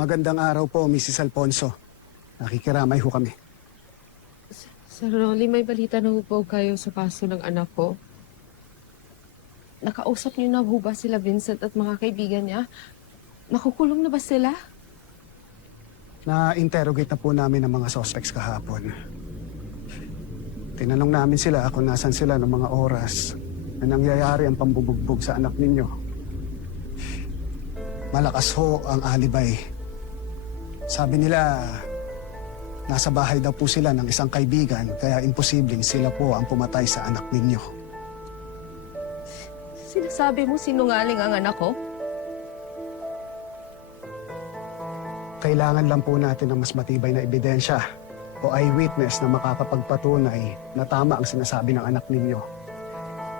Magandang araw po, Mrs. Alfonso. Nakikiramay ho kami. Sir Rolly, may balita na ho po kayo sa kaso ng anak ko. Nakausap niyo na ho ba sila Vincent at mga kaibigan niya? Nakukulong na ba sila? Na-interrogate na po namin ang mga suspects kahapon. Tinanong namin sila kung nasan sila ng mga oras na nangyayari ang pambubugbog sa anak ninyo. Malakas ho ang alibay. Sabi nila, nasa bahay daw po sila ng isang kaibigan, kaya imposibleng sila po ang pumatay sa anak ninyo. Sinasabi mo sinungaling ang anak ko? Kailangan lang po natin ng mas matibay na ebidensya o eyewitness na makakapagpatunay na tama ang sinasabi ng anak ninyo.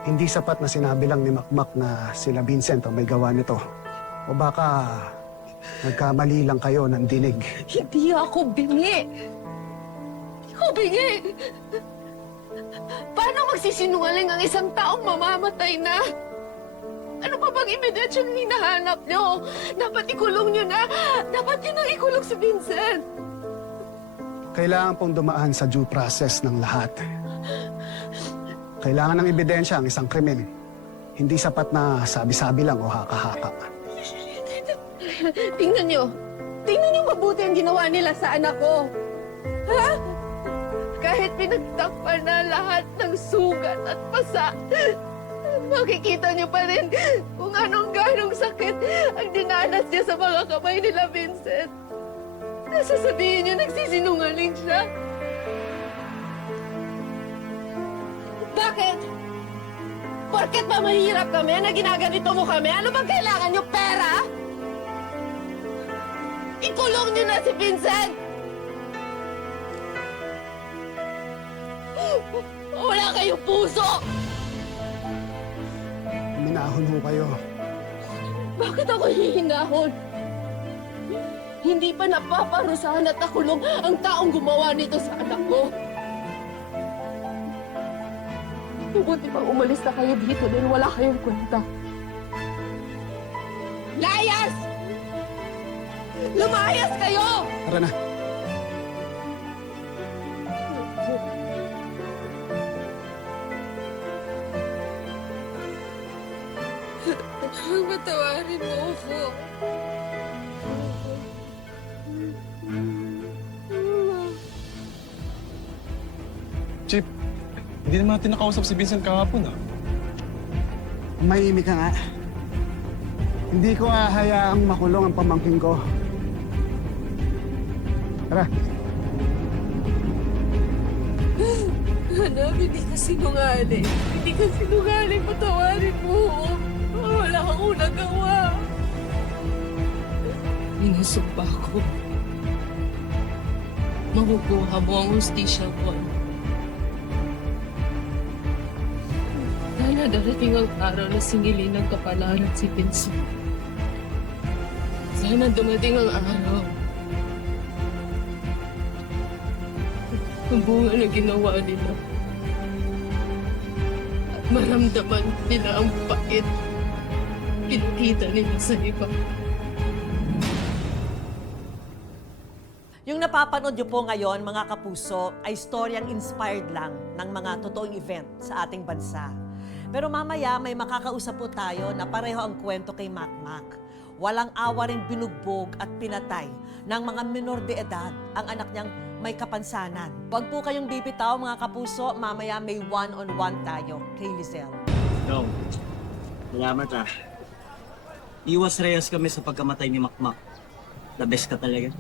Hindi sapat na sinabi lang ni Makmak na sila Vincent ang may gawa nito. O baka nagkamali lang kayo ng dinig. Hindi ako bingi! Hindi ako bingi! Paano magsisinungaling ang isang taong mamamatay na? Ano pa bang ebidensya na hinahanap niyo? Dapat ikulong niyo na! Dapat niyo nang ikulong si Vincent! Kailangan pong dumaan sa due process ng lahat. Kailangan ng ebidensya ang isang krimen. Hindi sapat na sabi-sabi lang o haka-haka. Tingnan niyo! Tingnan niyo mabuti ang ginawa nila sa anak ko! Ha? Kahit pinagtakpan na lahat ng sugat at pasa, makikita niyo pa rin kung ganong sakit ang dinanas niya sa mga kamay nila Vincent. Nasasabihin niyo nagsisinungaling siya. Bakit? Porket ba mahirap kami na ginaganito mo kami? Ano bang kailangan niyo? Pera? Ikulong niyo na si Vincent! Wala kayong puso! Minahon ho kayo. Bakit ako hihinahon? Hindi pa napaparusahan at nakulong ang taong gumawa nito sa anak ko. Mabuti pang umalis na kayo dito dahil wala kayong kwenta. Layas! Lumayas kayo! Tara na. Patawarin mo ako. Chip, hindi naman natin nakausap si Vincent kahapon, ah. Mahimik ka nga. Hindi ko hahayaang makulong ang pamangkin ko. Tara. Hanap, hindi ka sinungaling. Hindi ka sinungaling. Patawarin mo. Wala akong nagawa. Inusumpa ko. Makukuha mo ang hustisya ko. Sana darating ang araw na singilin ng kapalaran si Vincent. Sana dumating ang araw. Ang bunga na ginawa nila. At maramdaman nila ang pait. Pinakita nila sa iba. Yung napapanood niyo po ngayon, mga kapuso, ay storyang inspired lang ng mga totoong event sa ating bansa. Pero mamaya may makakausap po tayo na pareho ang kwento kay Makmak. Walang awa ring binugbog at pinatay ng mga minor de edad ang anak niyang may kapansanan. Huwag po kayong bibitaw, mga kapuso, mamaya may one-on-one tayo kay Lizelle. Dong, salamat ah. Iwas reyes kami sa pagkamatay ni Makmak. The best ka talaga.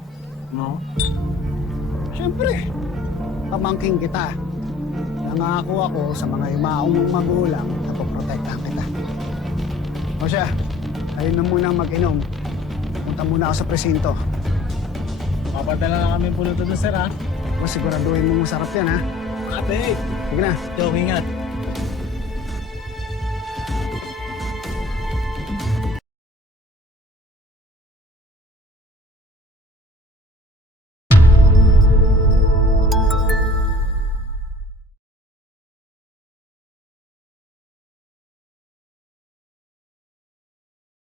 No? Siyempre, pamangking kita. Nangako ako sa mga yumaong magulang na poprotektahan kita. O siya, ayun na munang mag-inom. Punta muna ako sa presinto. Papadala na kami pulutan na, sir, ah. O siguraduhin mo masarap yan, ha? Ate! Sige na. Dong, ingat.